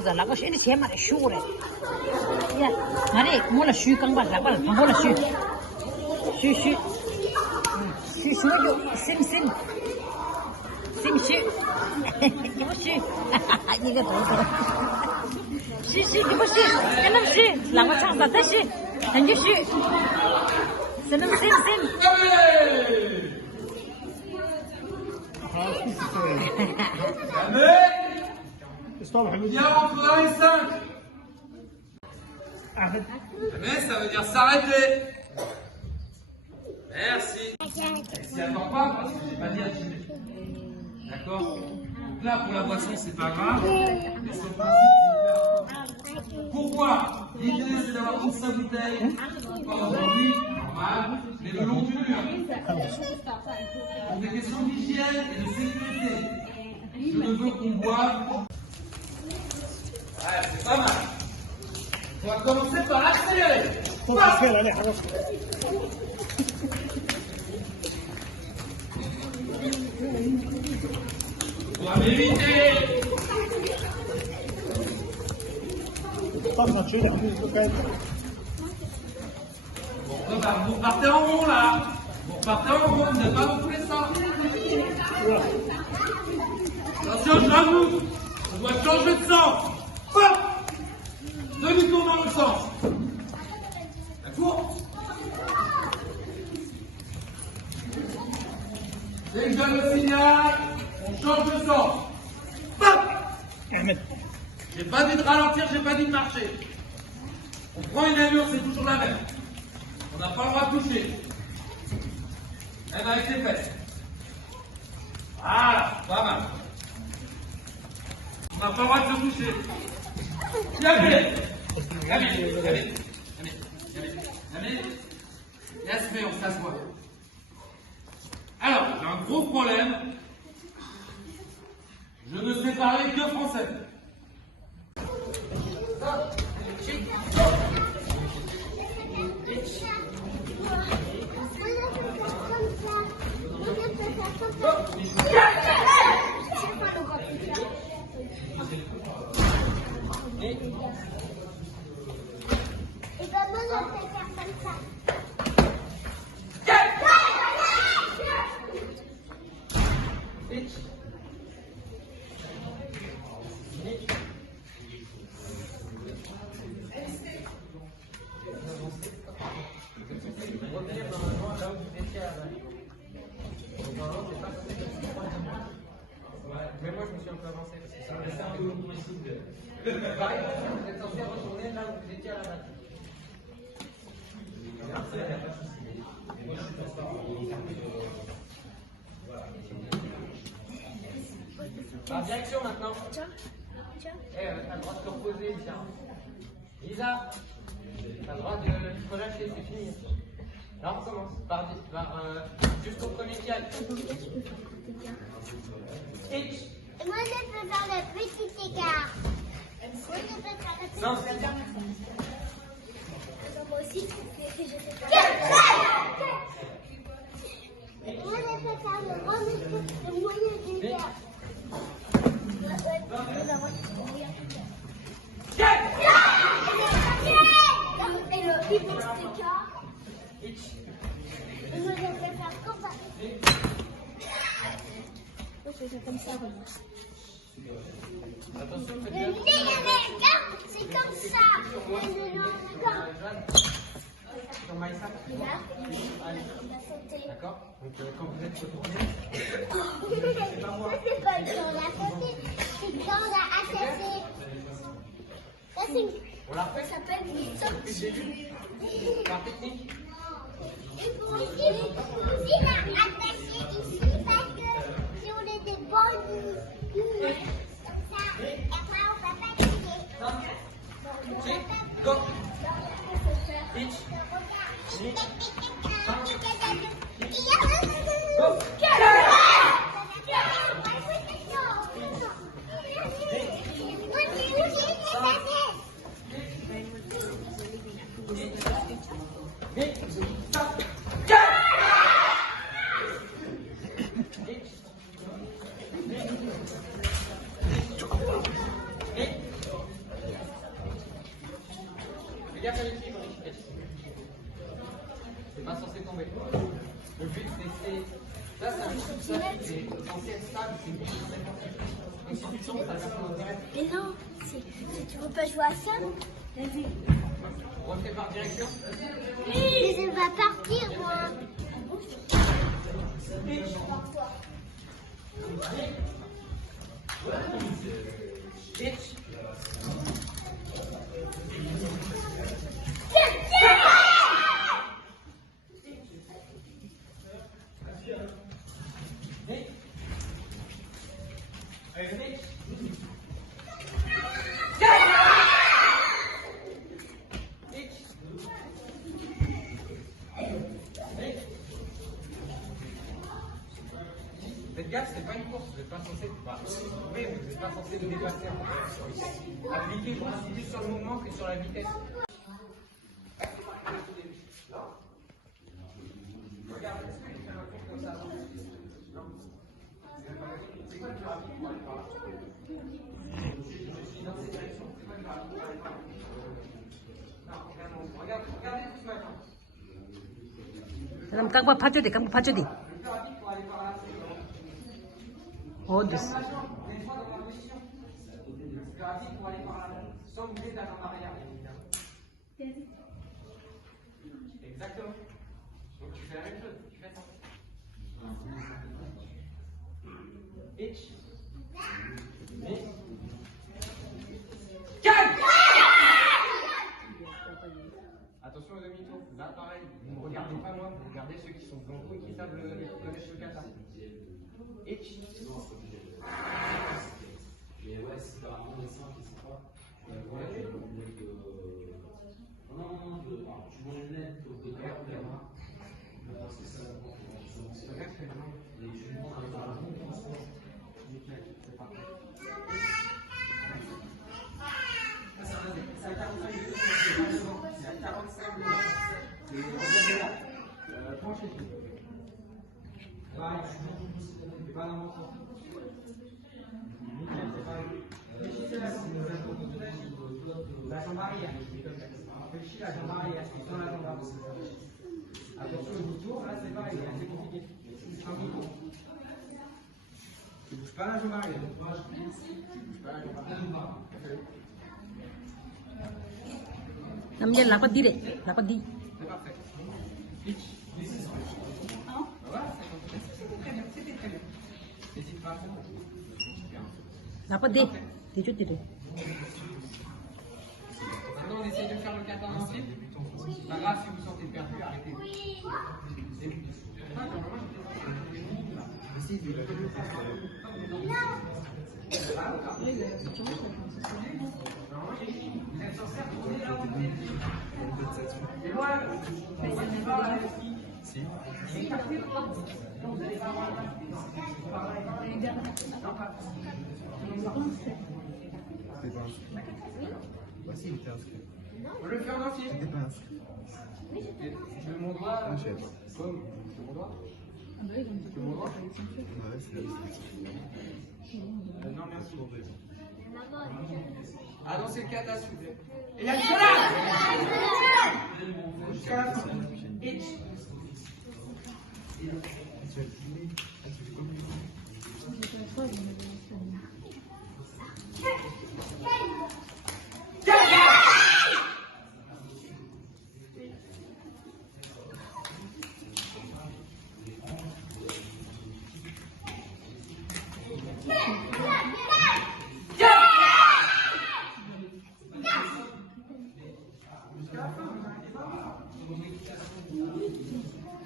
的，那个现在钱买的学的。呀，妈的，摸了虚刚把那把摸了虚，虚，虚什么就心虚，你不虚，一个头头，虚你不虚，跟那么虚，那我唱啥再虚，很就虚，是那么心。Viens entre 1 et 5. Mais ça veut dire s'arrêter. Merci. C'est encore pas parce que j'ai pas dit à Jimmy. D'accord. Donc là pour la boisson c'est pas grave. Mais sur le principe c'est hyper. Pourquoi? L'idée c'est d'avoir une seule bouteille. Comme aujourd'hui, normal, mais le long du mur. Pour des questions d'hygiène et de sécurité. Je veux qu'on boive. Ouais, c'est pas mal. On va commencer par l'accélérer. On va m'éviter. Bon, vous partez en rond là. Vous partez en rond, vous n'avez pas gonflé ça. Attention, je rajoute. On doit changer de sens. Hop! Demi-tour dans le sens. D'accord? Dès que je donne le signal, on change de sens. Hop! J'ai pas dit de ralentir, j'ai pas dit de marcher. On prend une allure, c'est toujours la même. On n'a pas le droit de toucher. Même avec les fesses. Voilà, pas mal. On n'a pas le droit de se toucher. Allez. Yasmé, on s'assoit. Alors, j'ai un gros problème. Je ne sais parler que français. Et comment on peut faire comme ça? Mais moi je me suis un peu avancé parce que ça me laissait un peu beaucoup de Pareil, vous êtes censé retourner là où vous étiez à la base. Par direction maintenant. Tiens. Eh, t'as le droit de te reposer, Lisa. Lisa, t'as le droit de te relâcher, c'est fini. Là on recommence. Jusqu'au premier pial. Hitch. Et moi je peux faire le petit écart. Moi je peux faire le petit Non, écart. Moi aussi, je sais faire. Moi je peux faire le grand écart, le moyen d'écart. Et le petit écart. Et moi je peux faire comme ça. Je fais comme ça. Attention, Le nez américain, c'est comme ça. Le nez américain. Sur Maïssa. Il va sauter. D'accord. Donc quand vous êtes retourné, Ça, c'est pas dans la sauter, c'est dans la attaquer. Ça, on la refait. ça s'appelle une sortie. Par technique. Il faut aussi la attaquer ici parce que si on est des bonnes comme ça, et après on va pas tirer. Go. Hitch. Go. Mais non, si tu veux pas jouer à ça, vas-y. On refait par direction. Mais elle va partir, moi. Pitch. Faites gaffe, c'est pas une course, vous n'êtes pas censé. Bah, oui, vous n'êtes pas censé le dépasser. Appliquez aussi vite sur le mouvement que sur la vitesse. Regarde, est-ce que tu fais un tour comme ça? Non. C'est quoi le rapide pour aller par là? Je suis dans cette direction, c'est quoi le rapide pour aller par là? Non, regardez tout ce matin. 그럼 깡파 파줘야 돼. 깡파 파줘야 돼. Le plus rapide pour aller par là, c'est comment? 어딨어? Les trois dans la position. Le plus rapide pour aller par là, sans bouger ta jambe arrière, bien évidemment. Exactement. Donc tu fais la même chose, tu fais ça. Hitch. Mais. Calme. Attention au demi-tour. Là, pareil, vous ne regardez pas moi, vous regardez ceux qui sont devant vous et qui savent connaître le kata. Hitch. Mais ouais, si t'as un dessin qui sent pas, ouais, non, tu manges net au côté de la main. C'est ça, c'est pas très bien. Et tu lui montres un bon transport. Nickel, c'est parfait. C'est à 45 minutes, c'est à 45 minutes. C'est là. Planchez tout. Pareil, c'est pas n'importe quoi. La jambe arrière, réfléchis la jambe arrière, sans la jambe avant. Attention au demi-tour, là c'est pareil, c'est compliqué. C'est un demi-tour. Tu ne bouges pas la jambe arrière. Tu bouges pas la jambe arrière. 남자 라바디래. 라바디. C'est parfait. Pitch. Voilà, c'était très bien, c'était très bien. N'hésite pas. 라바디. 대주디래. Maintenant, on essaie de faire le kata en entier. C'est pas grave si vous sentez perdu, arrêtez. Vous êtes censé retourner là où vous êtes. Et voilà, on va pas si. Écartez le bras. Non, vous allez pas avoir Voici, il était inscrit. Je le fais en entier. T'es pas inscrit. Je mets mon doigt. Ah, je savais pas. Comme mon doigt. Mon doigt. Ouais, c'est là. Non, merci. Pour deux. Ah non, c'est le kata, s'il vous plaît. Et la là jusqu'à la fin. Hitch.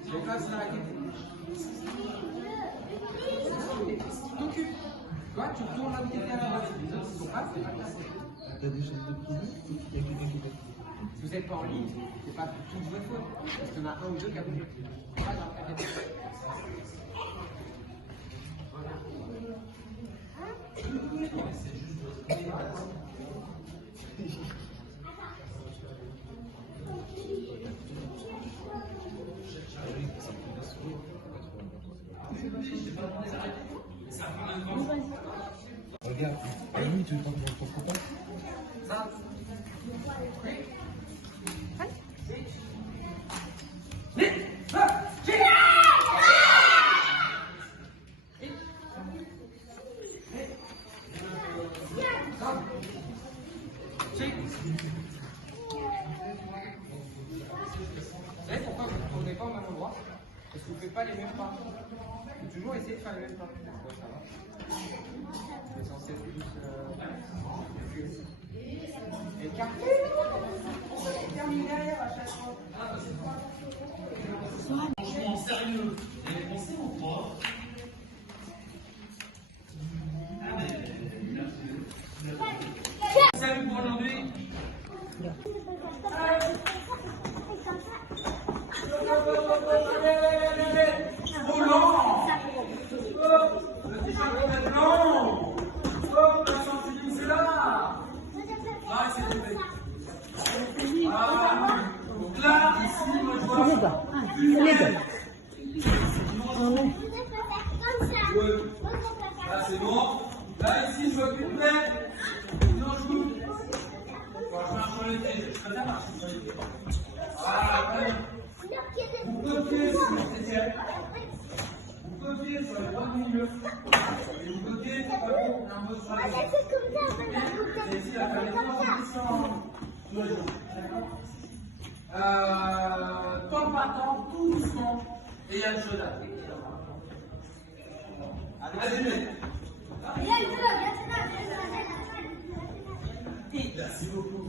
Je passe là. T'occupes. Toi, tu tournes là où tu étais à la base. Les autres, ils sont pas, c'est pas classé. T'as des choses de privé? Il y a quelqu'un qui t'a. Si vous n'êtes pas en ligne, c'est pas toute votre faute. Parce qu'il y en a un ou deux qui a bougé. Pas dans le cas. Regarde, à la limite, tu veux prendre ton copain? Ça. Stop. Check. Vous savez pourquoi vous ne tournez pas au même endroit? Parce que vous ne faites pas les mêmes pas. Il faut toujours essayer de faire les mêmes pas. Ouais, ça va. C'est censé être plus. Écarté. Termine derrière à chaque fois. Franchement, sérieux, vous avez pensé au prof? Salut pour aujourd'hui. Oh non! Le t-shirt maintenant! Oh, la chantilly, c'est là! Là, c'est tombé. Donc là, ici, moi je vois. Là, c'est bon. Là, ici, je vois qu'une paire. Non, je vous. Voilà, je marche sur les pieds. Je préfère marcher sur les pieds. Voilà, très bien. Vous copiez sur les étiquettes. Vous copiez sur les points de milieu. Et vous copiez un peu sur les pieds. Et ici, la faire les points en descend sur les jambes. Temps par temps, tout doucement. Et il y a le chaudage. Allez, vas-y, merci beaucoup.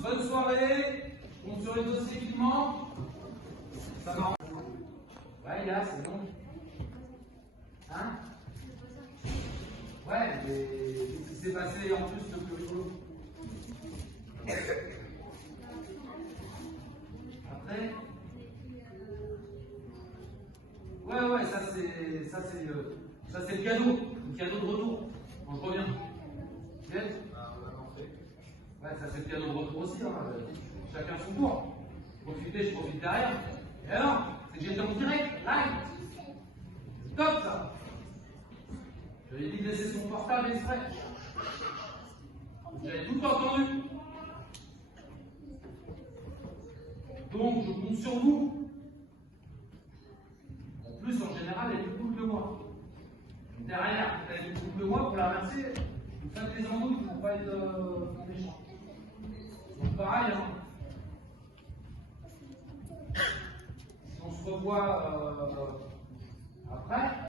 Bonne soirée. On sur les dossiers équipements. Ça marche. Ouais, là, c'est bon. Hein? Ouais, mais qu'est-ce qui s'est passé en plus de plus rigolo? Après? Ouais, ça c'est le cadeau. Le cadeau de retour. Quand je reviens. Bien? Ouais, ça c'est le cadeau de retour aussi, hein. Chacun son tour. Profitez, je profite derrière. Et alors, c'est que j'étais en direct, live. C'est top ça. Je lui ai dit de laisser son portable exprès. Vous avez tout entendu. Donc je compte sur vous. En plus, en général, elle est plus cool que moi. Derrière, elle est plus cool que moi pour la remercier. Vous faites des embrouilles pour ne pas être méchant. Donc pareil, hein. Si on se revoit après,